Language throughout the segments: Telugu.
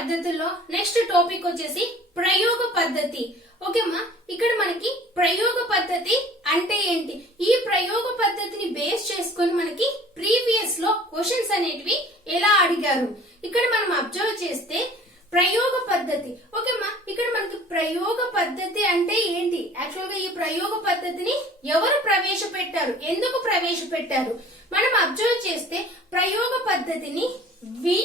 పద్ధతుల్లో నెక్స్ట్ టాపిక్ వచ్చేసి ప్రయోగ పద్ధతి. ఓకేమ్మా? ఇక్కడ మనకి ప్రయోగ పద్ధతి అంటే ఏంటి? ఈ ప్రయోగ పద్ధతిని బేస్ చేసుకొని మనకి ప్రీవియస్లో క్వశ్చన్స్ అనేటివి ఎలా అడిగారు? ఇక్కడ మనం అబ్జర్వ్ చేస్తే ప్రయోగ పద్ధతి. ఓకేమ్మా? ఇక్కడ మనకి ప్రయోగ పద్ధతి అంటే ఏంటి? యాక్చువల్గా ఈ ప్రయోగ పద్ధతిని ఎవరు ప్రవేశపెట్టారు? ఎందుకు ప్రవేశపెట్టారు? మనం అబ్జర్వ్ చేస్తే ప్రయోగ పద్ధతిని వి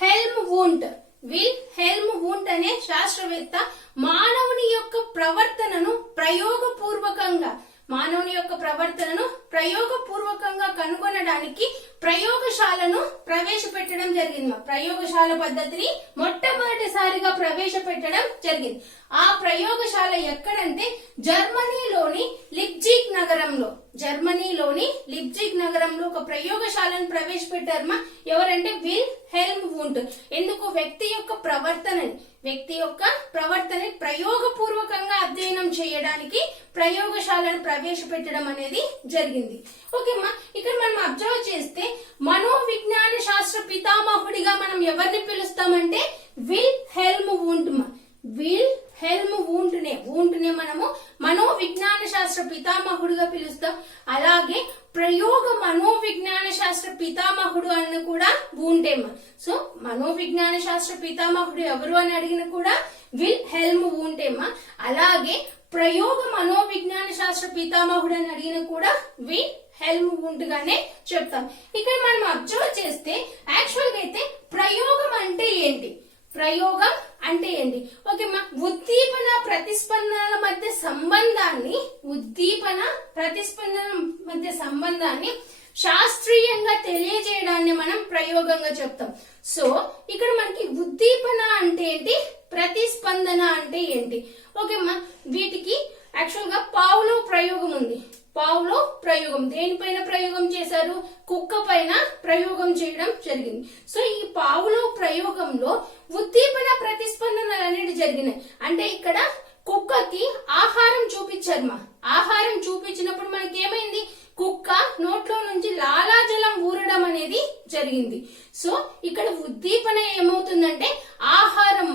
helm Wundt Wilhelm Wundt అనే శాస్త్రవేత్త మానవుని యొక్క ప్రవర్తనను ప్రయోగపూర్వకంగా మానవుని యొక్క ప్రవర్తనను ప్రయోగపూర్వకంగా కనుగొనడానికి ప్రయోగశాలను ప్రవేశపెట్టడం జరిగింది. ప్రయోగశాల పద్ధతిని మొట్టమొదటిసారిగా ప్రవేశపెట్టడం జరిగింది. ఆ ప్రయోగశాల ఎక్కడంటే జర్మనీలోని లిప్జిక్ నగరంలో. జర్మనీలోని లిప్జిక్ నగరంలో ఒక ప్రయోగశాలను ప్రవేశపెట్టారమ్మా. ఎవరంటే విల్ హెల్మ్ వుంట్. ఎందుకు? వ్యక్తి యొక్క ప్రవర్తనని. వ్యక్తి యొక్క ప్రవర్తనని ప్రయోగపూర్వకంగా అధ్యయనం చేయడానికి ప్రయోగశాలను ప్రవేశపెట్టడం అనేది జరిగింది. ఓకేమ్మా ఇక్కడ మనం అబ్జర్వ్ చేస్తే మనోవిజ్ఞాన శాస్త్ర పితామహుడిగా మనం ఎవరిని పిలుస్తామంటే Wilhelm Wundt Wilhelm వూంట్నే వూంట్నే మనము మనోవిజ్ఞాన శాస్త్ర పితామహుడుగా పిలుస్తాం. అలాగే ప్రయోగ మనోవిజ్ఞాన శాస్త్ర పితామహుడు అన్న కూడా వూంటేమ్మ సో మనోవిజ్ఞాన శాస్త్ర పితామహుడు ఎవరు అని అడిగిన కూడా విల్ హెల్మ్ వూంటేమ్మ అలాగే ప్రయోగ మనోవిజ్ఞాన శాస్త్ర పితామహుడు అని అడిగిన కూడా వి హెల్మ్ ఉంటుగానే చెప్తాం. ఇక్కడ మనం అబ్జర్వ్ చేస్తే యాక్చువల్గా అయితే ప్రయోగం అంటే ఏంటి? ప్రయోగం అంటే ఏంటి? ఓకే మా ఉద్దీపన ప్రతిస్పందనల మధ్య సంబంధాన్ని ఉద్దీపన ప్రతిస్పందన మధ్య సంబంధాన్ని శాస్త్రీయంగా తెలియజేయడాన్ని మనం ప్రయోగంగా చెప్తాం. సో ఇక్కడ మనకి ఉద్దీపన అంటే ఏంటి? ప్రతిస్పందన అంటే ఏంటి? ఓకేమ్మా వీటికి యాక్చువల్గా పావులో ప్రయోగం ఉంది. పావులో ప్రయోగం. దేనిపైన ప్రయోగం చేశారు? కుక్క పైన ప్రయోగం చేయడం జరిగింది. సో ఈ పావులో ప్రయోగంలో ఉద్దీపన ప్రతిస్పందనలు అనేవి జరిగినాయి. అంటే ఇక్కడ కుక్కకి ఆహారం చూపించారు మా ఆహారం చూపించినప్పుడు మనకి ఏమైంది కుక్క నోట్లో నుంచి లాలాజలం ఊరడం అనేది జరిగింది. సో ఇక్కడ ఉద్దీపన ఏమవుతుందంటే ఆహారం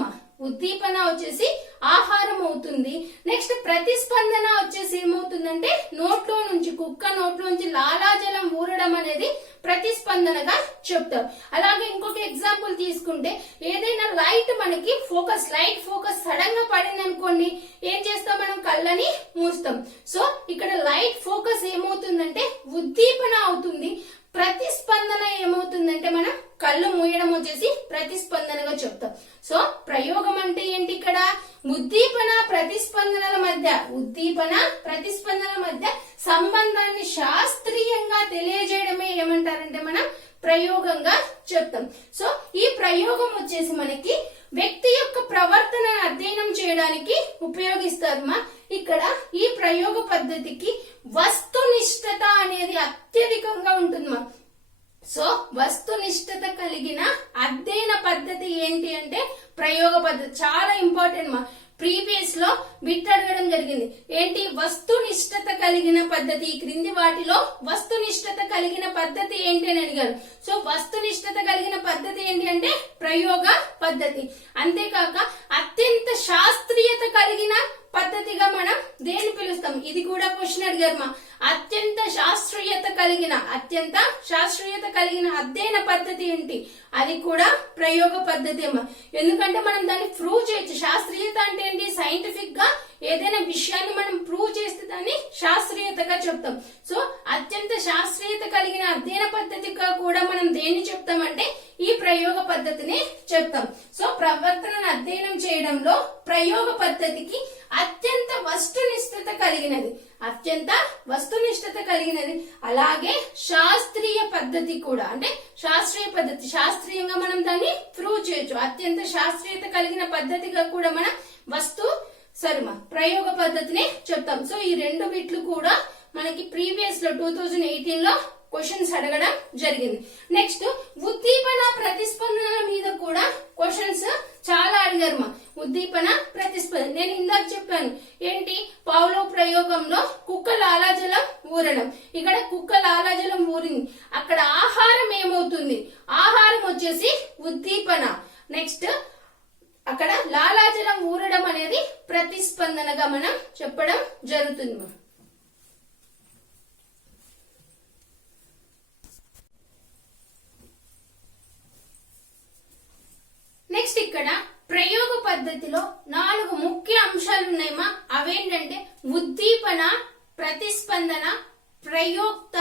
ఉద్దీపన వచ్చేసి ఆహారం అవుతుంది. నెక్స్ట్ ప్రతిస్పందన వచ్చేసి ఏమవుతుందంటే నోట్లో నుంచి కుక్క నోట్లో నుంచి లాలాజలం ఊరడం అనేది ప్రతిస్పందనగా చెప్తారు. అలాగే ఇంకొక ఎగ్జాంపుల్ తీసుకుంటే ఏదైనా లైట్ మనకి ఫోకస్ లైట్ ఫోకస్ సడన్గా పడింది అనుకోండి ఏం చేస్తాం మనం? కళ్ళని మూస్తాం. సో ఇక్కడ లైట్ ఫోకస్ ఏమవుతుందంటే ఉద్దీపన అవుతుంది. ప్రతిస్పందన ఏమవుతుందంటే మనం కళ్ళు మూయడం వచ్చేసి ప్రతిస్పందనగా చెప్తాం. సో ప్రయోగం అంటే ఏంటి ఇక్కడ? ఉద్దీపన ప్రతిస్పందనల మధ్య. ఉద్దీపన ప్రతిస్పందనల మధ్య సంబంధాన్ని శాస్త్రీయంగా తెలియజేయడమే ఏమంటారంటే మనం ప్రయోగంగా చెప్తాం. సో ఈ ప్రయోగం వచ్చేసి మనకి వ్యక్తి యొక్క ప్రవర్తన చేయడానికి ఉపయోగిస్తారమ్మా ఇక్కడ ఈ ప్రయోగ పద్ధతికి వస్తునిష్టత అనేది అత్యధికంగా ఉంటుందమ్మా. సో వస్తునిష్టత కలిగిన అధ్యయన పద్ధతి ఏంటి అంటే ప్రయోగ పద్ధతి. చాలా ఇంపార్టెంట్ మా ప్రీవియస్లో బిట్ అడగడం జరిగింది. ఏంటి? వస్తునిష్టత కలిగిన పద్ధతి. క్రింది వాటిలో వస్తునిష్టత కలిగిన పద్ధతి ఏంటి అని అడిగారు. సో వస్తునిష్టత కలిగిన పద్ధతి ఏంటి అంటే ప్రయోగ పద్ధతి. అంతేకాక అత్యంత శాస్త్రీయత కలిగిన పద్ధతిగా మనం దేన్ని పిలుస్తాం? ఇది కూడా క్వశ్చన్ అడిగారు మా. అత్యంత శాస్త్రీయత కలిగిన అత్యంత శాస్త్రీయత కలిగిన అధ్యయన పద్ధతి ఏంటి? అది కూడా ప్రయోగ పద్ధతి అమ్మా. ఎందుకంటే మనం దాన్ని ప్రూవ్ చేయొచ్చు. శాస్త్రీయత అంటే ఏంటి? సైంటిఫిక్గా ఏదైనా విషయాన్ని మనం ప్రూవ్ చేస్తే దాన్ని శాస్త్రీయతగా చెప్తాం. సో అత్యంత శాస్త్రీయత కలిగిన అధ్యయన పద్ధతిగా కూడా మనం దేన్ని చెప్తామంటే ఈ ప్రయోగ పద్ధతిని చెప్తాం. సో ప్రవర్తనను అధ్యయనం చేయడంలో ప్రయోగ పద్ధతికి అత్యంత వస్తునిష్టత కలిగినది. అత్యంత వస్తునిష్టత కలిగినది. అలాగే శాస్త్రీయ పద్ధతి కూడా. అంటే శాస్త్రీయ పద్ధతి. శాస్త్రీయంగా మనం దాన్ని ప్రూవ్ చేయొచ్చు. అత్యంత శాస్త్రీయత కలిగిన పద్ధతిగా కూడా మనం వస్తు సరిమ ప్రయోగ పద్ధతిని చెప్తాం. సో ఈ రెండు బిట్లు కూడా మనకి ప్రీవియస్లో టూ థౌజండ్ ఎయిటీన్లో క్వశ్చన్స్ అడగడం జరిగింది. నెక్స్ట్ ఉద్దీపన ప్రతిస్పందనల మీద కూడా క్వశ్చన్స్ చాలా అడిగారు మా ఉద్దీపన ప్రతిస్పందన నేను ఇందాక చెప్పాను. ఏంటి? పావులో ప్రయోగంలో కుక్క లాలాజలం ఊరడం. ఇక్కడ కుక్క లాలాజలం ఊరింది. అక్కడ ఆహారం ఏమవుతుంది? ఆహారం వచ్చేసి ఉద్దీపన. నెక్స్ట్ అక్కడ లాలాజలం ఊరడం అనేది ప్రతిస్పందనగా మనం చెప్పడం జరుగుతుంది మా. నెక్స్ట్ ఇక్కడ ప్రయోగ పద్ధతిలో నాలుగు ముఖ్య అంశాలు ఉన్నాయమ్మా అవేంటంటే ఉద్దీపన ప్రతిస్పందన ప్రయోక్త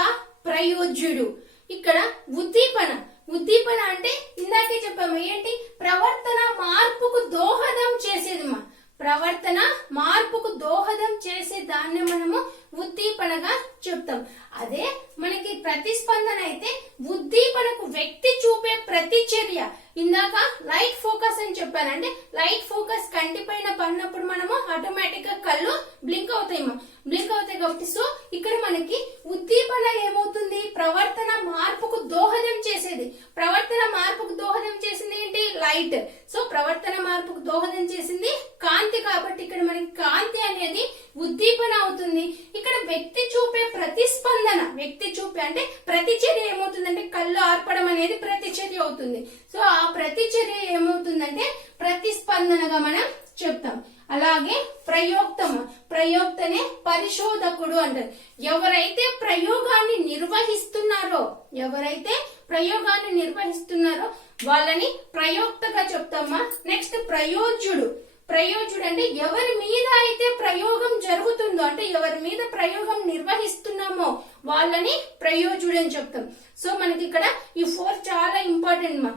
ప్రయోజ్యుడు. ఇక్కడ ఉద్దీపన. ఉద్దీపన అంటే ఇందాకే చెప్పాము ఏంటి? ప్రవర్తన మార్పుకు దోహదం చేసేది మా ప్రవర్తన మార్పుకు దోహదం చేసే దాన్ని మనము ఉద్దీపనగా చెప్తాం. అదే మనకి ప్రతిస్పందన అయితే ఉద్దీపనకు వ్యక్తి చూపే ప్రతిచర్య. ఇందాక లైట్ ఫోకస్ అని చెప్పాను అంటే లైట్ ఫోకస్ కంటి పైన పడినప్పుడు మనము ఆటోమేటిక్గా కళ్ళు బ్లింక్ అవుతాయి బ్లింక్ అవుతాయి కాబట్టి సో ఇక్కడ మనకి ఉద్దీపన ఏమవుతుంది? ప్రవర్తన మార్పుకు దోహదం చేసేది. ప్రవర్తన మార్పుకు దోహదం చేసింది ఏంటి? లైట్. సో ప్రవర్తన మార్పుకు దోహదం చేసింది కాంతి కాబట్టి ఇక్కడ మనకి కాంతి అనేది ఉద్దీపన అవుతుంది ఇక్కడ వ్యక్తి చూపే ప్రతిస్పందన వ్యక్తి చూపే అంటే ప్రతిచర్య ఏమవుతుందంటే కళ్ళు ఆర్పడం అనేది ప్రతిచర్య అవుతుంది సో ఆ ప్రతిచర్య ఏమవుతుందంటే ప్రతిస్పందనగా మనం చెప్తాం అలాగే ప్రయోక్తమ ప్రయోక్తనే పరిశోధకుడు అంటారు ఎవరైతే ప్రయోగాన్ని నిర్వహిస్తున్నారో ఎవరైతే ప్రయోగాన్ని నిర్వహిస్తున్నారో వాళ్ళని ప్రయోక్తగా చెప్తామా నెక్స్ట్ ప్రయోజ్యుడు ప్రయోజుడు అంటే ఎవరి మీద అయితే ప్రయోగం జరుగుతుందో అంటే ఎవరి మీద ప్రయోగం నిర్వహిస్తున్నామో వాళ్ళని ప్రయోజుడు అని చెప్తాం సో మనకి ఇక్కడ ఈ ఫోర్ చాలా ఇంపార్టెంట్ మా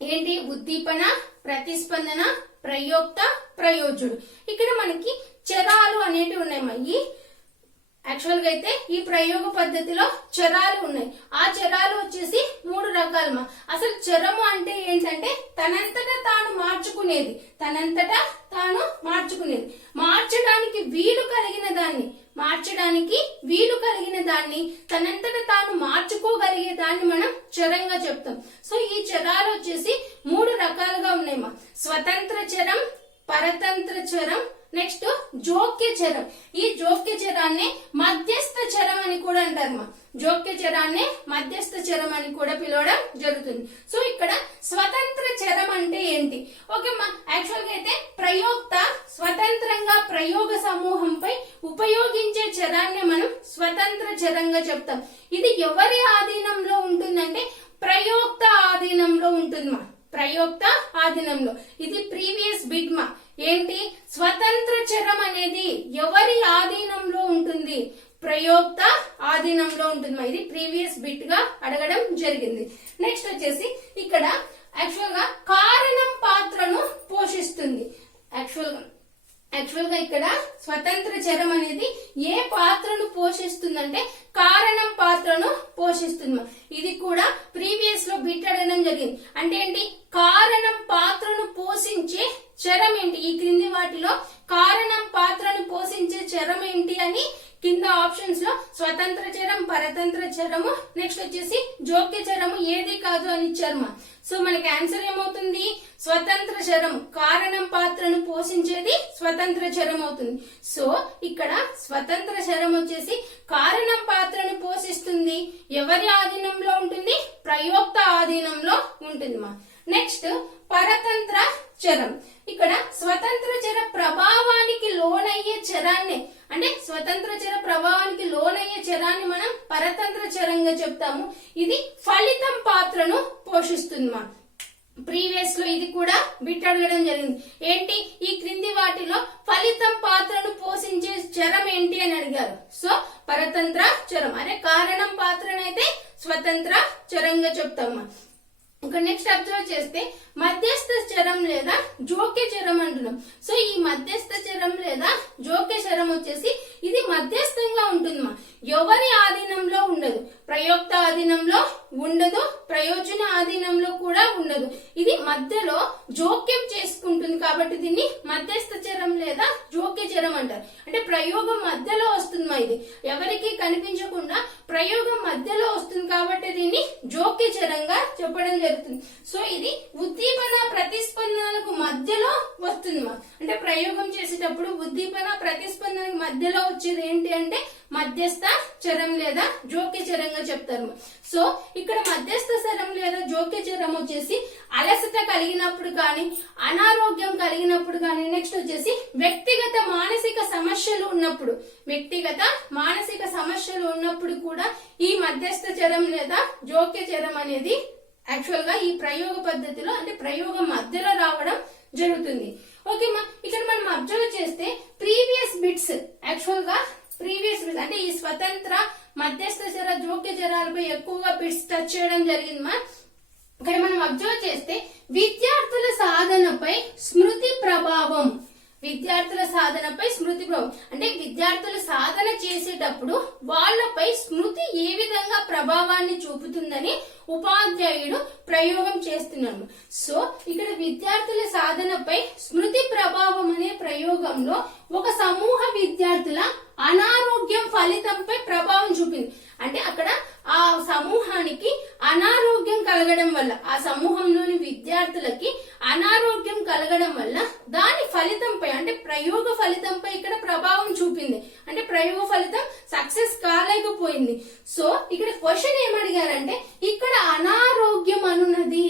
ఏంటి ఉద్దీపన ప్రతిస్పందన ప్రయోక్త ప్రయోజుడు. ఇక్కడ మనకి చరాలు అనేటివి ఉన్నాయి మా ఈ యాక్చువల్గా అయితే ఈ ప్రయోగ పద్ధతిలో చరాలు ఉన్నాయి. ఆ చరాలు వచ్చేసి మూడు రకాలు మా అసలు చరము అంటే ఏంటంటే తనంతటా తాను మార్చుకునేది. తనంతటా తాను మార్చుకునేది. మార్చడానికి వీలు కలిగిన దాన్ని మార్చడానికి వీలు కలిగిన దాన్ని తనంతట తాను మార్చుకోగలిగే దాన్ని మనం చరంగా చెప్తాం. సో ఈ చరాలు వచ్చేసి మూడు రకాలుగా ఉన్నాయమ్మా స్వతంత్ర చరం పరతంత్ర చరం నెక్స్ట్ జోక్య చరం. ఈ జోక్య చరాన్ని మధ్యస్థ చరం అని కూడా అంటారు జోక్య చరాన్ని మధ్యస్థ చరం అని కూడా పిలవడం జరుగుతుంది. సో ఇక్కడ స్వతంత్ర చరం అంటే ఏంటి? ఓకే మా యాక్చువల్గా అయితే ప్రయోక్త స్వతంత్రంగా ప్రయోగ సమూహంపై ఉపయోగించే చరాన్ని మనం స్వతంత్ర చరంగా చెప్తాం. ఇది ఎవరి ఆధీనంలో ఉంటుందంటే ప్రయోక్త ఆధీనంలో ఉంటుంది మా ప్రయోక్త ఆధీనంలో. ఇది ప్రీవియస్ బిడ్మా ఏంటి? స్వతంత్ర చరం అనేది ఎవరి ఆధీనంలో ఉంటుంది? ప్రయోక్త ఆధీనంలో ఉంటుంది ఇది ప్రీవియస్ బిట్గా అడగడం జరిగింది. నెక్స్ట్ వచ్చేసి ఇక్కడ యాక్చువల్గా కారణం పాత్రను పోషిస్తుంది. యాక్చువల్గా యాక్చువల్గా ఇక్కడ స్వతంత్ర చరం అనేది ఏ పాత్రను పోషిస్తుందంటే కారణం పాత్రను పోషిస్తుంది. ఇది కూడా ప్రీవియస్లో బిట్ అడగడం జరిగింది. అంటే ఏంటి? కారణం పాత్రను పోషించే చరం ఏంటి? ఈ క్రింది వాటిలో కారణం పాత్రను పోషించే చరం ఏంటి అని కింద ఆప్షన్స్లో స్వతంత్ర చరం పరతంత్ర చరము నెక్స్ట్ వచ్చేసి జోక్య చరము ఏది కాదు అని చర్మ సో మనకి ఆన్సర్ ఏమవుతుంది? స్వతంత్ర చరం కారణం పాత్రను పోషించేది స్వతంత్ర చరం అవుతుంది. సో ఇక్కడ స్వతంత్ర చరం వచ్చేసి కారణం పాత్రను పోషిస్తుంది. ఎవరి ఆధీనంలో ఉంటుంది? ప్రయోక్త ఆధీనంలో ఉంటుంది మా. నెక్స్ట్ పరతంత్ర చరం ఇక్కడ స్వతంత్ర చర ప్రభావానికి లోనయ్యే చరాన్ని అంటే స్వతంత్ర చర ప్రభావానికి లోనయ్యే చరాన్ని మనం పరతంత్ర చరంగా చెప్తాము. ఇది ఫలితం పాత్రను పోషిస్తుంది మా. ప్రీవియస్లో ఇది కూడా బిట్ అడగడం జరిగింది. ఏంటి? ఈ క్రింది వాటిలో ఫలితం పాత్రను పోషించే చరం ఏంటి అని అడిగారు. సో పరతంత్ర చరం. అనే కారణం పాత్రనైతే స్వతంత్ర చరంగా చెప్తాము ఇక నెక్స్ట్ అబ్జర్వ్ చేస్తే మధ్యస్థ చరం లేదా జోక్య చరం అంటున్నాం. సో ఈ మధ్యస్థ చరం లేదా జోక్య చరం వచ్చేసి ఇది మధ్యస్థంగా ఉంటుంది మా. ఎవరి ఆధీనంలో ఉండదు. ప్రయోక్త ఆధీనంలో ఉండదు ప్రయోజన ఆధీనంలో కూడా ఉండదు. ఇది మధ్యలో జోక్యం చేసుకుంటుంది కాబట్టి దీన్ని మధ్యస్థ చరం లేదా జోక్య చరం అంటారు. అంటే ప్రయోగం మధ్యలో వస్తుంది మా ఇది? ఎవరికి కనిపించకుండా ప్రయోగం మధ్యలో వస్తుంది కాబట్టి దీన్ని జోక్య చరంగా చెప్పడం జరుగుతుంది. సో ఇది ఉద్దీపన ప్రతిస్పందనలకు మధ్యలో వస్తుంది మా అంటే ప్రయోగం చేసేటప్పుడు ఉద్దీపన ప్రతిస్పందనకు మధ్యలో వచ్చేది ఏంటి అంటే మధ్యస్థ చరం లేదా జోక్య చరంగా చెప్తారు. సో ఇక్కడ మధ్యస్థ చరం లేదా జోక్య చరం వచ్చేసి అలసట కలిగినప్పుడు కానీ అనారోగ్యం కలిగినప్పుడు కానీ నెక్స్ట్ వచ్చేసి వ్యక్తిగత మానసిక సమస్యలు ఉన్నప్పుడు వ్యక్తిగత మానసిక సమస్యలు ఉన్నప్పుడు కూడా ఈ మధ్యస్థ చరం లేదా జోక్య చరం అనేది యాక్చువల్గా ఈ ప్రయోగ పద్ధతిలో అంటే ప్రయోగం మధ్యలో రావడం జరుగుతుంది. ఓకే మా ఇక్కడ మనం అబ్జర్వ్ చేస్తే ప్రీవియస్ బిట్స్ యాక్చువల్గా ప్రీవియస్ బిట్స్ అంటే ఈ స్వతంత్ర మధ్యస్థ జర జోక్య జరాలపై ఎక్కువగా బిట్స్ టచ్ చేయడం జరిగింది మా. ఇక్కడ మనం అబ్జర్వ్ చేస్తే విద్యార్థుల సాధనపై స్మృతి ప్రభావం. విద్యార్థుల సాధనపై స్మృతి ప్రభావం. అంటే విద్యార్థులు సాధన చేసేటప్పుడు వాళ్ళపై స్మృతి ఏ విధంగా ప్రభావాన్ని చూపుతుందని ఉపాధ్యాయుడు ప్రయోగం చేస్తున్నాను సో ఇక్కడ విద్యార్థుల సాధనపై స్మృతి ప్రభావం అనే ప్రయోగంలో ఒక సమూహ విద్యార్థుల అనారోగ్యం ఫలితంపై ప్రభావం చూపింది. అంటే అక్కడ ఆ సమూహానికి అనారోగ్యం కలగడం వల్ల ఆ సమూహంలోని విద్యార్థులకి అనారోగ్యం కలగడం వల్ల దాని ఫలితంపై అంటే ప్రయోగ ఫలితంపై ఇక్కడ ప్రభావం చూపింది. అంటే ప్రయోగ ఫలితం సక్సెస్ కాలేకపోయింది. సో ఇక్కడ క్వశ్చన్ ఏమడిగారంటే ఇక్కడ అనారోగ్యం అనున్నది.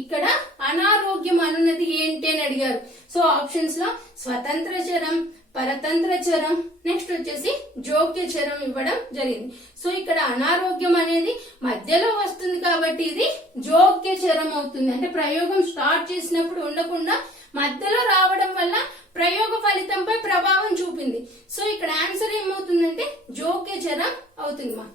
ఇక్కడ అనారోగ్యం అనున్నది ఏంటి అని అడిగారు. సో ఆప్షన్స్లో స్వతంత్ర చరం పరతంత్ర చరం నెక్స్ట్ వచ్చేసి జోక్య చరం ఇవ్వడం జరిగింది. సో ఇక్కడ అనారోగ్యం అనేది మధ్యలో వస్తుంది కాబట్టి ఇది జోక్య చరం అవుతుంది. అంటే ప్రయోగం స్టార్ట్ చేసినప్పుడు ఉండకుండా మధ్యలో రావడం వల్ల ప్రయోగ ఫలితంపై ప్రభావం చూపింది. సో ఇక్కడ ఆన్సర్ ఏమవుతుందంటే జోకే జనం అవుతుంది మా.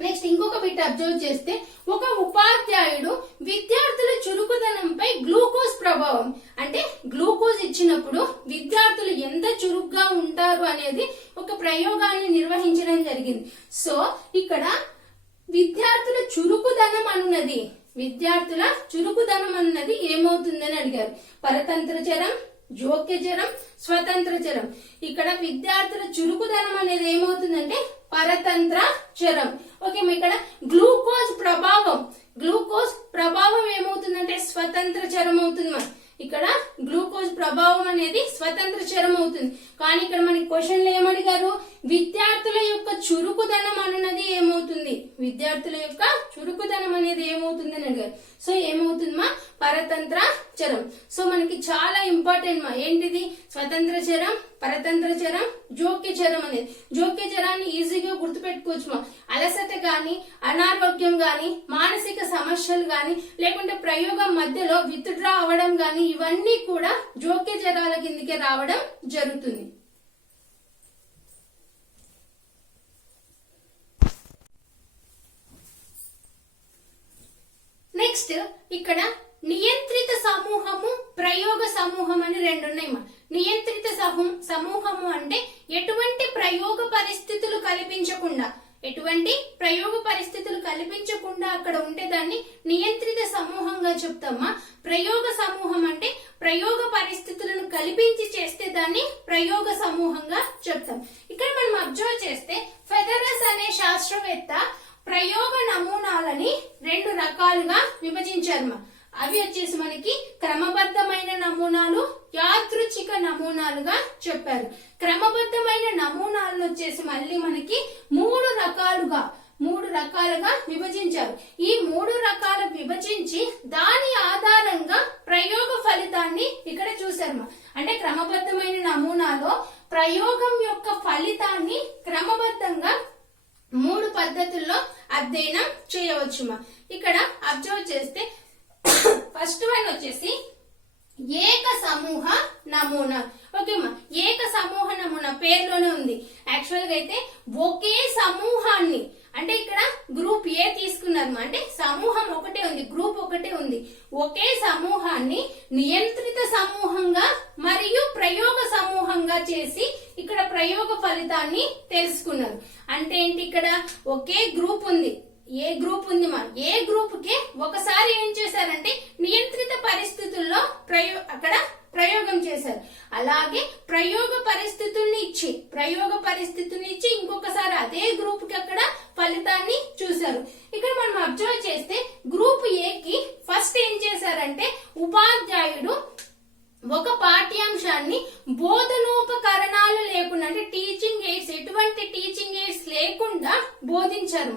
నెక్స్ట్ ఇంకొక బిట్ అబ్జర్వ్ చేస్తే ఒక ఉపాధ్యాయుడు విద్యార్థుల చురుకుదనంపై గ్లూకోజ్ ప్రభావం. అంటే గ్లూకోజ్ ఇచ్చినప్పుడు విద్యార్థులు ఎంత చురుగ్గా ఉంటారు అనేది ఒక ప్రయోగాన్ని నిర్వహించడం జరిగింది. సో ఇక్కడ విద్యార్థుల చురుకుదనం అన్నది విద్యార్థుల చురుకుదనం అన్నది ఏమవుతుందని అడిగారు. పరతంత్ర చరం జోక్య జ్వరం స్వతంత్ర చరం ఇక్కడ విద్యార్థుల చురుకుదనం అనేది ఏమవుతుందంటే పరతంత్ర చరం ఓకే ఇక్కడ గ్లూకోజ్ ప్రభావం. గ్లూకోజ్ ప్రభావం ఏమవుతుందంటే స్వతంత్ర చరం అవుతుంది ఇక్కడ గ్లూకోజ్ ప్రభావం అనేది స్వతంత్ర చరం అవుతుంది. కానీ ఇక్కడ మనకి క్వశ్చన్లు ఏమడిగారు? విద్యార్థుల యొక్క చురుకుదనం అన్నది ఏమవుతుంది? విద్యార్థుల యొక్క చురుకుదనం అనేది ఏమవుతుంది అని అడిగారు. సో ఏమవుతుంది మా పరతంత్ర చరం. సో మనకి చాలా ఇంపార్టెంట్ మా. ఏంటిది? స్వతంత్ర చరం పరతంత్ర చరం జోక్య చరం అనేది. జోక్య చరాన్ని ఈజీగా గుర్తుపెట్టుకోవచ్చు మా. అలసట గాని అనారోగ్యం గాని మానసిక సమస్యలు గాని లేకుంటే ప్రయోగం మధ్యలో విత్డ్రా అవ్వడం గాని ఇవన్నీ కూడా జోక్య చరాల కిందికి రావడం జరుగుతుంది. నెక్స్ట్ ఇక్కడ నియంత్రిత సమూహము ప్రయోగ సమూహం అని రెండు ఉన్నాయి నియంత్రిత సమూహము అంటే ఎటువంటి ప్రయోగ పరిస్థితులు కల్పించకుండా ఎటువంటి ప్రయోగ పరిస్థితులు కల్పించకుండా అక్కడ ఉంటే దాన్ని నియంత్రిత సమూహంగా చెప్తామా? ప్రయోగ సమూహం అంటే ప్రయోగ పరిస్థితులను కల్పించి చేస్తే దాన్ని ప్రయోగ సమూహంగా చెప్తాం. ఇక్కడ మనం అబ్జర్వ్ చేస్తే ఫెదరస్ అనే శాస్త్రవేత్త ప్రయోగ నమూనాలని రెండు రకాలుగా విభజించారు అవి వచ్చేసి మనకి క్రమబద్ధమైన నమూనాలు యాదృచ్ఛిక నమూనాలుగా చెప్పారు. క్రమబద్ధమైన నమూనాలను వచ్చేసి మళ్ళీ మనకి మూడు రకాలుగా మూడు రకాలుగా విభజించారు. ఈ మూడు రకాల విభజించి దాని ఆధారంగా ప్రయోగ ఫలితాన్ని ఇక్కడ చూశారు అంటే క్రమబద్ధమైన నమూనాలో ప్రయోగం యొక్క ఫలితాన్ని క్రమబద్ధంగా మూడు పద్ధతుల్లో అధ్యయనం చేయవచ్చు మా ఇక్కడ అబ్జర్వ్ చేస్తే ఫస్ట్ వన్ వచ్చేసి ఏక సమూహ నమూనా. ఓకేమా? ఏక సమూహ నమూనా పేరులోనే ఉంది. యాక్చువల్గా అయితే ఒకే సమూహాన్ని అంటే ఇక్కడ గ్రూప్ ఏ తీసుకున్నారు అంటే సమూహం ఒకటే ఉంది గ్రూప్ ఒకటే ఉంది. ఒకే సమూహాన్ని నియంత్రిత సమూహంగా మరియు ప్రయోగ సమూహంగా చేసి ఇక్కడ ప్రయోగ ఫలితాన్ని తెలుసుకున్నారు. అంటే ఏంటి ఇక్కడ? ఒకే గ్రూప్ ఉంది. ఏ గ్రూప్ ఉంది మా? ఏ గ్రూప్కి ఒకసారి ఏం చేశారంటే నియంత్రిత పరిస్థితుల్లో ప్రయో అక్కడ ప్రయోగం చేశారు. అలాగే ప్రయోగ పరిస్థితుల్ని ఇచ్చి ప్రయోగ పరిస్థితుల్ని ఇచ్చి ఇంకొకసారి అదే గ్రూప్కి అక్కడ ఫలితాన్ని చూశారు. ఇక్కడ మనం అబ్జర్వ్ చేస్తే గ్రూప్ ఏ కి ఫస్ట్ ఏం చేశారంటే ఉపాధ్యాయుడు ఒక పాఠ్యాంశాన్ని బోధనోపకరణాలు లేకుండా అంటే టీచింగ్ ఎయిడ్స్ ఎటువంటి టీచింగ్ ఎయిడ్స్ లేకుండా బోధించారు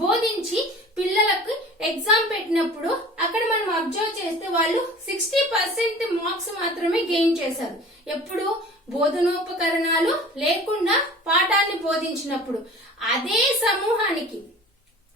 బోధించి పిల్లలకు ఎగ్జామ్ పెట్టినప్పుడు అక్కడ మనం అబ్జర్వ్ చేస్తే వాళ్ళు సిక్స్టీ పర్సెంట్ మార్క్స్ మాత్రమే గెయిన్ చేశారు. ఎప్పుడు? బోధనోపకరణాలు లేకుండా పాఠాన్ని బోధించినప్పుడు అదే సమూహానికి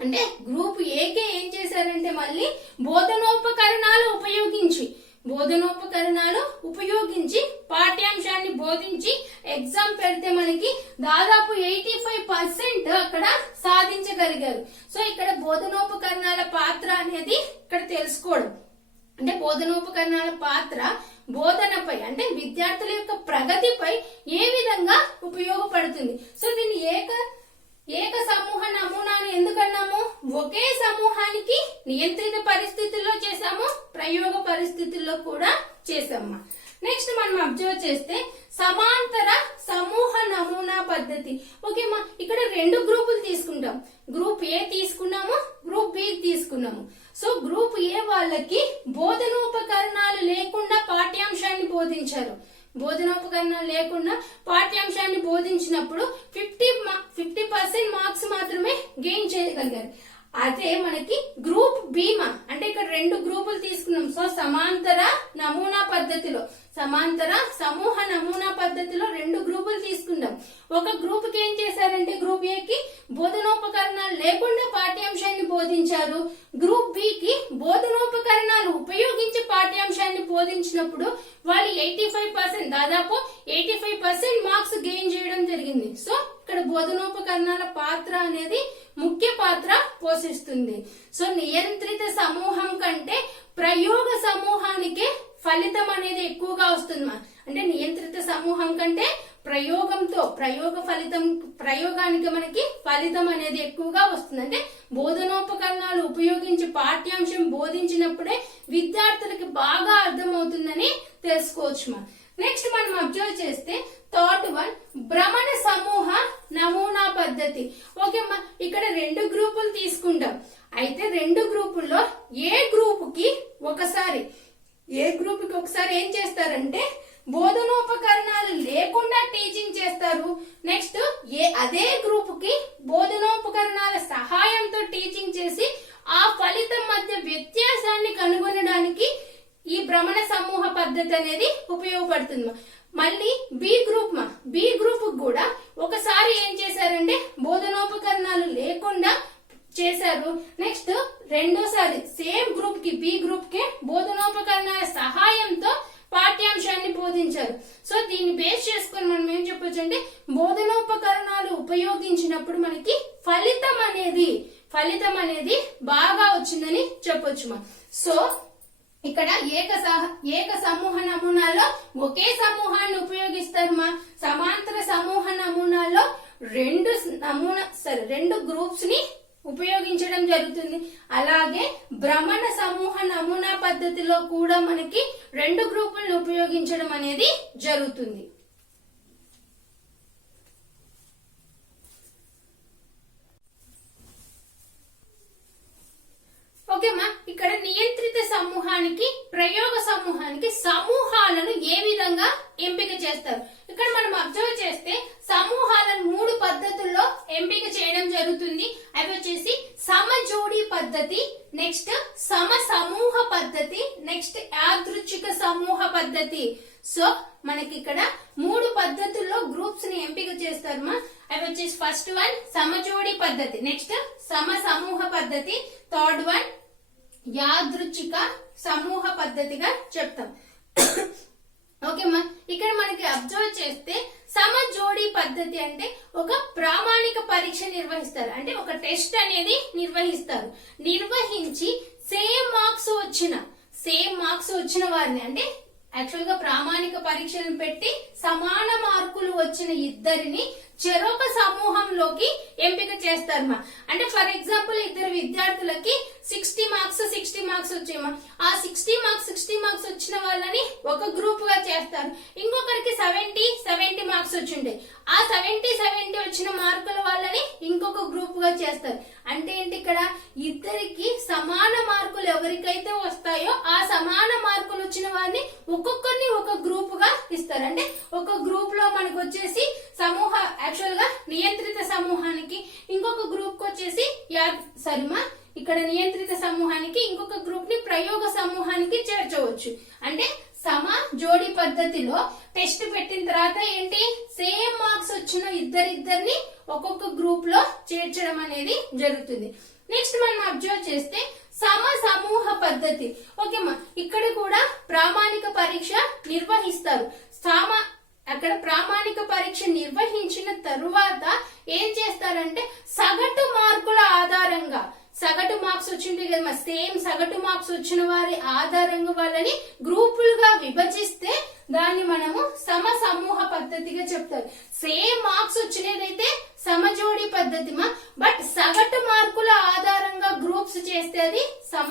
అంటే గ్రూప్ ఏకే ఏం చేశారంటే మళ్ళీ బోధనోపకరణాలు ఉపయోగించి బోధనోపకరణాలు ఉపయోగించి పాఠ్యాంశాన్ని బోధించి ఎగ్జామ్ పెడితే మనకి దాదాపు ఎయిటీ ఫైవ్ పర్సెంట్ అక్కడ సాధించగలిగారు. సో ఇక్కడ బోధనోపకరణాల పాత్ర అనేది ఇక్కడ తెలుసుకోవడం. అంటే బోధనోపకరణాల పాత్ర బోధనపై అంటే విద్యార్థుల యొక్క ప్రగతిపై ఏ విధంగా ఉపయోగపడుతుంది? సో దీన్ని ఏక ఏక సమూహ నమూనాని ఎందుకన్నాము ఒకే సమూహానికి నియంత్రిత పరిస్థితుల్లో చేసాము ప్రయోగ పరిస్థితుల్లో కూడా చేసాము నెక్స్ట్ మనం అబ్జర్వ్ చేస్తే సమాంతర సమూహ నమూనా పద్ధతి. ఓకే మా ఇక్కడ రెండు గ్రూపులు తీసుకుంటాం. గ్రూప్ ఏ తీసుకున్నాము గ్రూప్ బి తీసుకున్నాము. సో గ్రూప్ ఏ వాళ్ళకి బోధనోపకరణాలు లేకుండా పాఠ్యాంశాన్ని బోధించారు. బోధనోపకరణాలు లేకుండా పాఠ్యాంశాన్ని బోధించినప్పుడు ఫిఫ్టీ ఫిఫ్టీ పర్సెంట్ మార్క్స్ మాత్రమే గెయిన్ చేయగలిగారు. అదే మనకి గ్రూప్ బీమా అంటే ఇక్కడ రెండు గ్రూపులు తీసుకున్నాం. సో సమాంతర నమూనా పద్ధతిలో సమాంతర సమూహ నమూనా పద్ధతిలో రెండు గ్రూపులు తీసుకుందాం ఒక గ్రూప్కి ఏం చేశారంటే గ్రూప్ ఏ కి బోధనోపకరణాలు లేకుండా పాఠ్యాంశాన్ని బోధించారు. గ్రూప్ బి కి బోధనోపకరణాలు ఉపయోగించి పాఠ్యాంశాన్ని బోధించినప్పుడు వాళ్ళు ఎయిటీ ఫైవ్ పర్సెంట్ దాదాపు eighty five percent marks gain చేయడం జరిగింది. సో ఇక్కడ బోధనోపకరణాల పాత్ర అనేది ముఖ్య పాత్ర పోషిస్తుంది సో నియంత్రిత సమూహం కంటే ప్రయోగ సమూహానికే ఫలితం అనేది ఎక్కువగా వస్తుంది మా. అంటే నియంత్రిత సమూహం కంటే ప్రయోగంతో ప్రయోగ ఫలితం ప్రయోగానికి మనకి ఫలితం అనేది ఎక్కువగా వస్తుంది అంటే బోధనోపకరణాలు ఉపయోగించి పాఠ్యాంశం బోధించినప్పుడే విద్యార్థులకి బాగా అర్థమవుతుందని తెలుసుకోవచ్చు మా నెక్స్ట్ మనం అబ్జర్వ్ చేస్తే థర్డ్ వన్ భ్రమణ సమూహ నమూనా పద్ధతి. ఓకే అమ్మా ఇక్కడ రెండు గ్రూపులు తీసుకుంటాం అయితే రెండు గ్రూపుల్లో ఏ గ్రూప్కి ఒకసారి ఏ గ్రూప్కి ఒకసారి ఏం చేస్తారంటే బోధనోపకరణాలు లేకుండా టీచింగ్ చేస్తారు. నెక్స్ట్ ఏ అదే గ్రూప్కి బోధనోపకరణాల సహాయంతో టీచింగ్ చేసి ఆ ఫలితం మధ్య వ్యత్యాసాన్ని కనుగొనడానికి ఈ భ్రమణ సమూహ పద్ధతి అనేది ఉపయోగపడుతుంది. మళ్ళీ బి గ్రూప్ మా. బి గ్రూప్ కూడా ఒకసారి ఏం చేశారంటే బోధనోపకరణాలు లేకుండా చేశారు. నెక్స్ట్ రెండోసారి సేమ్ గ్రూప్కి బి గ్రూప్కి బోధనోపకరణాల సహాయంతో పాఠ్యాంశాన్ని బోధించారు. సో దీన్ని బేస్ చేసుకుని మనం ఏం చెప్పొచ్చు అంటే బోధనోపకరణాలు ఉపయోగించినప్పుడు మనకి ఫలితం అనేది ఫలితం అనేది బాగా వచ్చిందని చెప్పొచ్చు మా. సో ఇక్కడ ఏక సహ ఏక సమూహ నమూనాలో ఒకే సమూహాన్ని ఉపయోగిస్తారు మా సమాంతర సమూహ నమూనాలో రెండు నమూనా సరే రెండు గ్రూప్స్ని ఉపయోగించడం జరుగుతుంది. అలాగే భ్రమణ సమూహ నమూనా పద్ధతిలో కూడా మనకి రెండు గ్రూపులను ఉపయోగించడం అనేది జరుగుతుంది. ఓకేమా ఇక్కడ నియంత్రిత సమూహానికి ప్రయోగ సమూహానికి సమూహాలను ఏ విధంగా ఎంపిక చేస్తారు? ఇక్కడ మనం అబ్జర్వ్ చేస్తే సమూహాలను మూడు పద్ధతుల్లో ఎంపిక చేయడం జరుగుతుంది. అవి వచ్చేసి సమజోడి పద్ధతి నెక్స్ట్ సమ సమూహ పద్ధతి నెక్స్ట్ యాదృచ్ఛిక సమూహ పద్ధతి. సో మనకి ఇక్కడ మూడు పద్ధతుల్లో గ్రూప్స్ని ఎంపిక చేస్తారు మా. అవి వచ్చేసి ఫస్ట్ వన్ సమజోడి పద్ధతి నెక్స్ట్ సమ సమూహ పద్ధతి థర్డ్ వన్ యాదృచ్ఛిక సమూహ పద్ధతిగా చెప్తాం. ఓకే మా ఇక్కడ మనకి అబ్జర్వ్ చేస్తే సమ జోడీ పద్ధతి అంటే ఒక ప్రామాణిక పరీక్ష నిర్వహిస్తారు. అంటే ఒక టెస్ట్ అనేది నిర్వహిస్తారు. నిర్వహించి సేమ్ మార్క్స్ వచ్చిన సేమ్ మార్క్స్ వచ్చిన వారిని అంటే యాక్చువల్గా ప్రామాణిక పరీక్షలను పెట్టి సమాన మార్కులు వచ్చిన ఇద్దరిని చెరొక సమూహంలోకి ఎంపిక చేస్తారు మా అంటే ఫర్ ఎగ్జాంపుల్ ఇద్దరు విద్యార్థులకి సిక్స్టీ మార్క్స్ సిక్స్టీ మార్క్స్ వచ్చాయమ్మా. ఆ సిక్స్టీ మార్క్స్ సిక్స్టీ మార్క్స్ వచ్చిన వాళ్ళని ఒక గ్రూప్గా చేస్తారు. ఇంకొకరికి సెవెంటీ సెవెంటీ మార్క్స్ వచ్చిండే ఆ సెవెంటీ సెవెంటీ వచ్చిన మార్కుల వాళ్ళని ఇంకొక గ్రూప్గా చేస్తారు. అంటే ఏంటి ఇక్కడ? ఇద్దరికి సమాన మార్కులు ఎవరికైతే వస్తాయో ఆ సమాన మార్కులు వచ్చిన వారిని ఒక్కొక్కరిని ఒక గ్రూప్గా ఇస్తారు. అంటే ఒక గ్రూప్లో మనకు వచ్చేసి సమూహ యాక్చువల్గా నియంత్రిత సమూహానికి ఇంకొక గ్రూప్కు వచ్చేసి యాద్ శర్మ ఇక్కడ నియంత్రిత సమూహానికి ఇంకొక గ్రూప్ని ప్రయోగ సమూహానికి చేర్చవచ్చు. అంటే సమ జోడి పద్ధతిలో టెస్ట్ పెట్టిన తర్వాత ఏంటి? సేమ్ మార్క్స్ వచ్చిన ఇద్దరిద్దరిని ఒక్కొక్క గ్రూప్లో చేర్చడం అనేది జరుగుతుంది. నెక్స్ట్ మనం అబ్జర్వ్ చేస్తే సమ సమూహ పద్ధతి. ఓకేమా ఇక్కడ కూడా ప్రామాణిక పరీక్ష నిర్వహిస్తారు. సమ అక్కడ ప్రామాణిక పరీక్ష నిర్వహించిన తరువాత ఏం చేస్తారంటే సగటు మార్కుల ఆధారంగా సగటు మార్క్స్ వచ్చింది కదా సేమ్ సగటు మార్క్స్ వచ్చిన వారి ఆధారంగా వాళ్ళని గ్రూపులుగా విభజిస్తే దాన్ని మనము సమ సమూహ పద్ధతిగా చెప్తారు. సేమ్ మార్క్స్ వచ్చినదైతే సమజోడి పద్ధతి మా బట్ సగటు మార్కుల ఆధారంగా గ్రూప్స్ చేస్తే అది సమ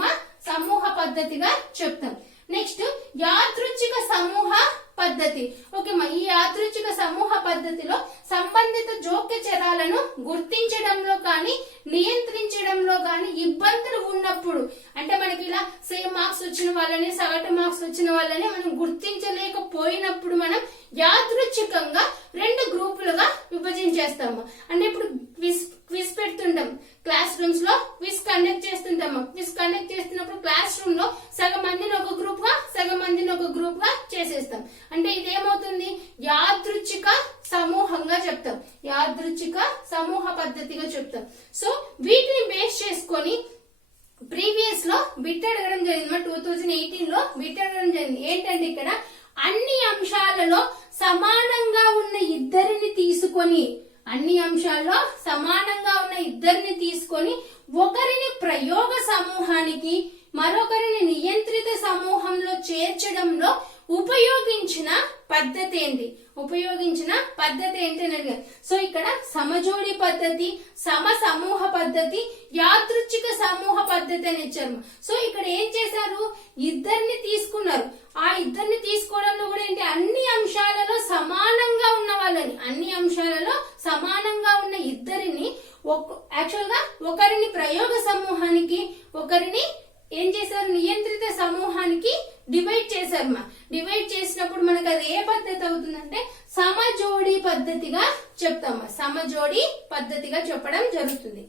సమూహ పద్ధతిగా చెప్తాం నెక్స్ట్ యాదృచ్ఛిక సమూహ పద్ధతి ఓకే మా ఈ యాదృచ్ఛిక సమూహ పద్ధతిలో సంబంధిత జోక్య చరాలను గుర్తించడంలో కానీ నియంత్రించడంలో కానీ ఇబ్బందులు ఉన్నప్పుడు అంటే మనకి ఇలా సేమ్ మార్క్స్ వచ్చిన వాళ్ళని సగటు మార్క్స్ వచ్చిన వాళ్ళని మనం గుర్తించలేకపోయినప్పుడు మనం యాదృచ్ఛికంగా రెండు గ్రూపులుగా విభజించేస్తాము అంటే ఇప్పుడు క్విజ్ క్విజ్ పెడుతుంటాం క్లాస్ రూమ్స్లో క్విజ్ కండక్ట్ చేస్తుంటాము క్విజ్ కండక్ట్ చేస్తున్నప్పుడు క్లాస్ రూమ్లో సగం మందిని ఒక గ్రూప్గా సగం మందిని ఒక గ్రూప్గా చేసేస్తాం అంటే ఇదేమవుతుంది యాదృచ్ఛిక సమూహంగా చెప్తాం యాదృచ్ఛిక సమూహ పద్ధతిగా చెప్తాం సో వీటిని బేస్ చేసుకొని ప్రీవియస్లో బిట్ అడగడం జరిగింది టూ థౌజండ్ ఎయిటీన్లో బిట్ అడగడం జరిగింది ఇక్కడ. అన్ని అంశాలలో సమానంగా ఉన్న ఇద్దరిని తీసుకొని అన్ని అంశాల్లో సమానంగా ఉన్న ఇద్దరిని తీసుకొని ఒకరిని ప్రయోగ సమూహానికి మరొకరిని నియంత్రిత సమూహంలో చేర్చడంలో ఉపయోగించిన పద్ధతి ఏంటి? ఉపయోగించిన పద్ధతి ఏంటి అని అడిగారు. సో ఇక్కడ సమజోడి పద్ధతి సమ సమూహ పద్ధతి యాదృచ్ఛిక సమూహ పద్ధతి అని ఇచ్చారు. సో ఇక్కడ ఏం చేశారు? ఇద్దరిని తీసుకున్నారు. ఆ ఇద్దరిని తీసుకోవడంలో కూడా ఏంటి? అన్ని అంశాలలో సమానంగా ఉన్న వాళ్ళని అన్ని అంశాలలో సమానంగా ఉన్న ఇద్దరిని యాక్చువల్గా ఒకరిని ప్రయోగ సమూహానికి ఒకరిని ఏం చేశారు? నియంత్రిత సమూహానికి డివైడ్ చేశారు మా డివైడ్ చేసినప్పుడు మనకు అది ఏ పద్ధతి అవుతుందంటే సమజోడి పద్ధతిగా చెప్తామా సమజోడి పద్ధతిగా చెప్పడం జరుగుతుంది.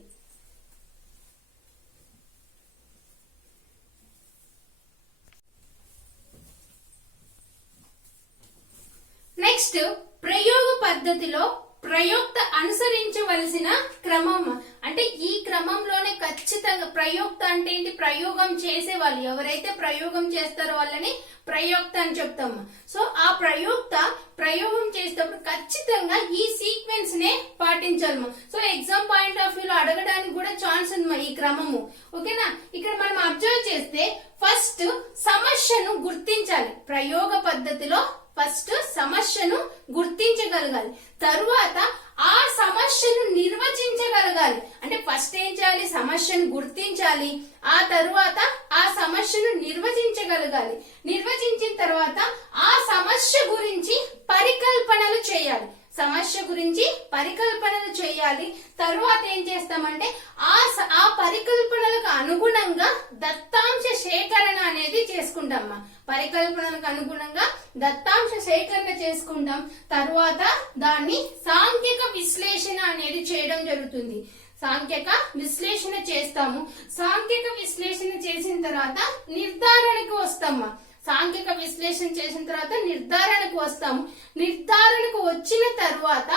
నెక్స్ట్ ప్రయోగ పద్ధతిలో ప్రయోక్త అనుసరించవలసిన క్రమం. అంటే ఈ క్రమంలోనే ఖచ్చితంగా ప్రయోక్త అంటే ఏంటి? ప్రయోగం చేసే వాళ్ళు ఎవరైతే ప్రయోగం చేస్తారో వాళ్ళని ప్రయోక్త అని చెప్తాము. సో ఆ ప్రయోక్త ప్రయోగం చేసేటప్పుడు ఖచ్చితంగా ఈ సీక్వెన్స్ నే పాటించాలి సో ఎగ్జామ్ పాయింట్ ఆఫ్ వ్యూలో అడగడానికి కూడా ఛాన్స్ ఉంది ఈ క్రమము. ఓకేనా? ఇక్కడ మనం అబ్జర్వ్ చేస్తే ఫస్ట్ సమస్యను గుర్తించాలి. ప్రయోగ పద్ధతిలో ఫస్ట్ సమస్యను గుర్తించగలగాలి. తరువాత ఆ సమస్యను నిర్వచించగలగాలి. అంటే ఫస్ట్ ఏం చేయాలి? సమస్యను గుర్తించాలి. ఆ తరువాత ఆ సమస్యను నిర్వచించగలగాలి. నిర్వచించిన తర్వాత ఆ సమస్య గురించి పరికల్పనలు చేయాలి. సమస్య గురించి పరికల్పనలు చేయాలి. తరువాత ఏం చేస్తామంటే ఆ స- ఆ పరికల్పనలకు అనుగుణంగా దత్తాంశ సేకరణ అనేది చేసుకుంటాం పరికల్పనలకు అనుగుణంగా దత్తాంశ సేకరణ చేసుకుంటాం. తర్వాత దాన్ని సాంఖ్యక విశ్లేషణ అనేది చేయడం జరుగుతుంది. సాంఖ్యక విశ్లేషణ చేస్తాము. సాంఖ్యక విశ్లేషణ చేసిన తర్వాత నిర్ధారణకు వస్తాము. సాంఘిక విశ్లేషణ చేసిన తర్వాత నిర్ధారణకు వస్తాము. నిర్ధారణకు వచ్చిన తర్వాత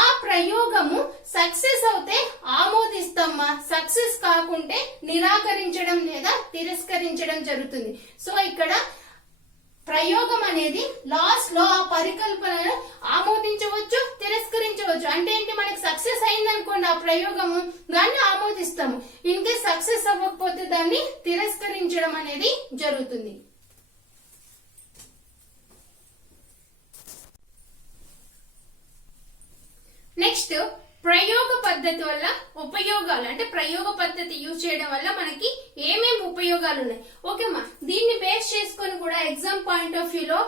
ఆ ప్రయోగము సక్సెస్ అవుతే ఆమోదిస్తామా. సక్సెస్ కాకుంటే నిరాకరించడం లేదా తిరస్కరించడం జరుగుతుంది. సో ఇక్కడ ప్రయోగం అనేది లాస్ట్లో ఆ పరికల్పనను ఆమోదించవచ్చు తిరస్కరించవచ్చు. అంటే ఏంటి? మనకి సక్సెస్ అయింది అనుకోండి ఆ ప్రయోగము దాన్ని ఆమోదిస్తాము. ఇంకే సక్సెస్ అవ్వకపోతే దాన్ని తిరస్కరించడం అనేది జరుగుతుంది. నెక్స్ట్ ప్రయోగ పద్ధతి వల్ల ఉపయోగాలు అంటే ప్రయోగ పద్ధతి యూజ్ చేయడం వల్ల మనకి ఏమేమి ఉపయోగాలు ఉన్నాయి? ఓకేమా దీన్ని బేస్ చేసుకొని కూడా ఎగ్జామ్ పాయింట్ ఆఫ్ వ్యూలో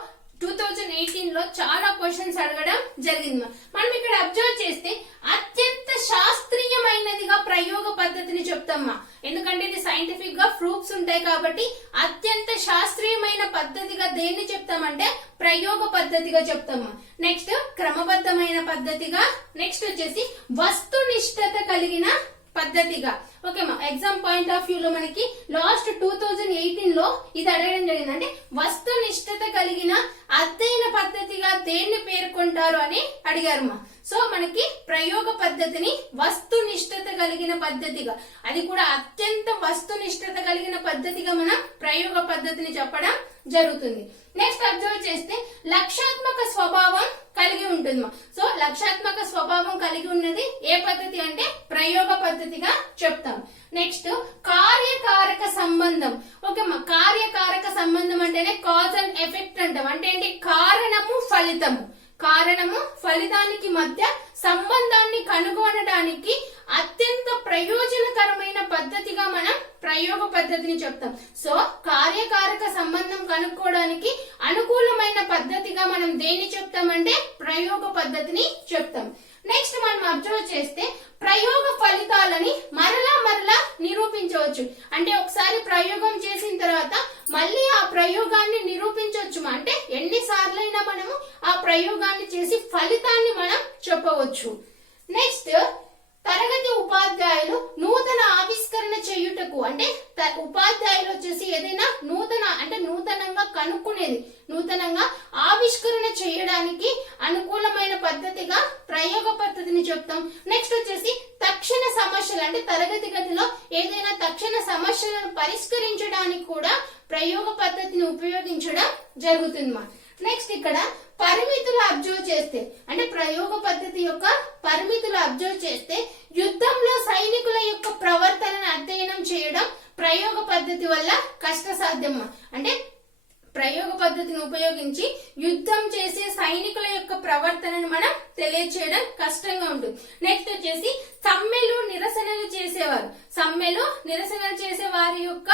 టూ థౌజండ్ ఎయిటీన్లో చాలా క్వశ్చన్స్ అడగడం జరిగింది. మనం ఇక్కడ అబ్జర్వ్ చేస్తే అత్యంత శాస్త్రీయమైనదిగా ప్రయోగ పద్ధతిని చెప్తామ్మా ఎందుకంటే ఇది సైంటిఫిక్గా ప్రూఫ్స్ ఉంటాయి కాబట్టి అత్యంత శాస్త్రీయమైన పద్ధతిగా దేన్ని చెప్తామంటే ప్రయోగ పద్ధతిగా చెప్తామా నెక్స్ట్ క్రమబద్ధమైన పద్ధతిగా నెక్స్ట్ వచ్చేసి వస్తునిష్టత కలిగిన పద్ధతిగా. ఓకేమా ఎగ్జామ్ పాయింట్ ఆఫ్ వ్యూ లో మనకి లాస్ట్ టూ థౌజండ్ ఎయిటీన్లో ఇది అడగడం జరిగింది. అంటే వస్తునిష్టత కలిగిన అధ్యయన పద్ధతిగా దేన్ని పేర్కొంటారు అని అడిగారు సో మనకి ప్రయోగ పద్ధతిని వస్తునిష్టత కలిగిన పద్ధతిగా అది కూడా అత్యంత వస్తునిష్టత కలిగిన పద్ధతిగా మనం ప్రయోగ పద్ధతిని చెప్పడం జరుగుతుంది. నెక్స్ట్ అబ్జర్వ్ చేస్తే లక్షాత్మక స్వభావం కలిగి ఉంటుంది సో లక్షాత్మక స్వభావం కలిగి ఉన్నది ఏ పద్ధతి అంటే ప్రయోగ పద్ధతిగా చెప్తాం నెక్స్ట్ కార్యకారక సంబంధం. ఓకే మా కార్యకారక సంబంధం అంటేనే కాజ్ అండ్ ఎఫెక్ట్ అంటాం. అంటే ఏంటి? కారణము ఫలితము. కారణము ఫలితానికి మధ్య సంబంధాన్ని కనుగొనడానికి అత్యంత ప్రయోజనకరమైన పద్ధతిగా మనం ప్రయోగ పద్ధతిని చెప్తాం. సో కార్యకారక సంబంధం కనుక్కోవడానికి అనుకూలమైన పద్ధతిగా మనం దేన్ని చెప్తామంటే ప్రయోగ పద్ధతిని చెప్తాం. నెక్స్ట్ మనం అబ్జర్వ్ చేస్తే ప్రయోగ ఫలితాలని మరలా మరలా నిరూపించవచ్చు అంటే ఒకసారి ప్రయోగం చేసిన తర్వాత మళ్ళీ ఆ ప్రయోగాన్ని నిరూపించవచ్చు అంటే ఎన్ని సార్లైనా మనము ఆ ప్రయోగాన్ని చేసి ఫలితాన్ని మనం చెప్పవచ్చు నెక్స్ట్ తరగతి ఉపాధ్యాయులు నూతన ఆవిష్కరణ చేయుటకు అంటే త- ఉపాధ్యాయులు వచ్చేసి ఏదైనా నూతన అంటే నూతనంగా కనుక్కునేది నూతనంగా ఆవిష్కరణ చేయడానికి అనుకూలమైన పద్ధతిగా ప్రయోగ పద్ధతిని చెప్తాం నెక్స్ట్ వచ్చేసి తక్షణ సమస్యలు అంటే తరగతి గదిలో ఏదైనా తక్షణ సమస్యలను పరిష్కరించడానికి కూడా ప్రయోగ పద్ధతిని ఉపయోగించడం జరుగుతుంది నెక్స్ట్ ఇక్కడ పరిమితులు అబ్జర్వ్ చేస్తే అంటే ప్రయోగ పద్ధతి యొక్క పరిమితులు అబ్జర్వ్ చేస్తే యుద్ధంలో సైనికుల యొక్క ప్రవర్తనను అధ్యయనం చేయడం ప్రయోగ పద్ధతి వల్ల కష్టసాధ్యమా అంటే ప్రయోగ పద్ధతిని ఉపయోగించి యుద్ధం చేసే సైనికుల యొక్క ప్రవర్తనను మనం తెలియచేయడం కష్టంగా ఉంటుంది. నెక్స్ట్ వచ్చేసి సమ్మెలు నిరసనలు చేసేవారు. సమ్మెలు నిరసనలు చేసే వారి యొక్క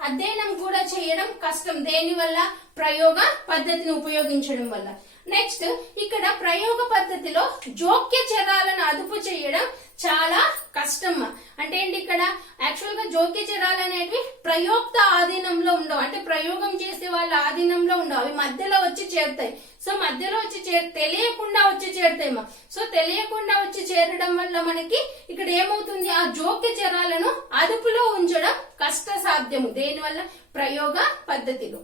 అధ్యయనం కూడా చేయడం కష్టం. దేని వల్ల? ప్రయోగ పద్ధతిని ఉపయోగించడం వల్ల. నెక్స్ట్ ఇక్కడ ప్రయోగ పద్ధతిలో జోక్య చరాలను అదుపు చేయడం చాలా కష్టం. అంటే ఏంటి ఇక్కడ? యాక్చువల్గా జోక్య చరాలు అనేవి ప్రయోక్త ఆధీనంలో ఉండవు. అంటే ప్రయోగం చేసే వాళ్ళ ఆధీనంలో ఉండవు. అవి మధ్యలో వచ్చి చేరుతాయి. సో మధ్యలో వచ్చి చేరు తెలియకుండా వచ్చి చేరుతాయి మా. సో తెలియకుండా వచ్చి చేరడం వల్ల మనకి ఇక్కడ ఏమవుతుంది? ఆ జోక్య చరాలను అదుపులో ఉంచడం కష్ట సాధ్యము దేనివల్ల? ప్రయోగ పద్ధతిలో.